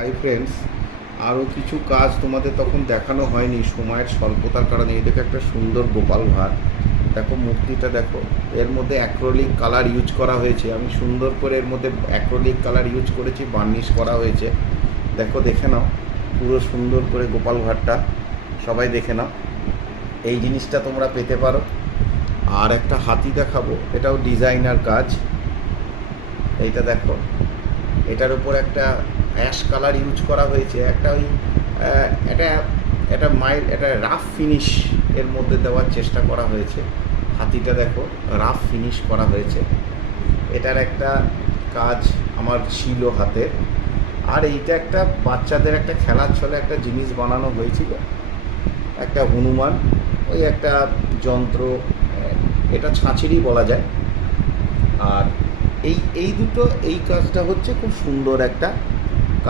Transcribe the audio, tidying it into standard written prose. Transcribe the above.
Hi friends, আরও কিছু কাজ তোমাদের তখন দেখানো হয়নি সময়ের স্বল্পতার কারণে। এই দেখো একটা সুন্দর গোপাল ভাঁড়, দেখো মূর্তিটা দেখো। এর মধ্যে অ্যাক্রোলিক কালার ইউজ করা হয়েছে, আমি সুন্দর করে এর মধ্যে অ্যাক্রোলিক কালার ইউজ করেছি, বার্নিশ করা হয়েছে। দেখো, দেখে নাও পুরো সুন্দর করে গোপাল ভাঁড়টা, সবাই দেখে নাও। এই জিনিসটা তোমরা পেতে পারো। আর একটা হাতি দেখাবো, এটাও ডিজাইনার কাজ। এইটা দেখো, এটার উপর একটা অ্যাশ কালার ইউজ করা হয়েছে, একটা ওই এটা এটা মাইল্ড, এটা রাফ ফিনিশ এর মধ্যে দেওয়ার চেষ্টা করা হয়েছে। হাতিটা দেখো রাফ ফিনিশ করা হয়েছে। এটার একটা কাজ আমার ছিল হাতের। আর এইটা একটা বাচ্চাদের একটা খেলার ছলে একটা জিনিস বানানো হয়েছিল, একটা হনুমান, ওই একটা যন্ত্র, এটা ছাঁচিরই বলা যায়। আর এই এই দুটো, এই কাজটা হচ্ছে খুব সুন্দর একটা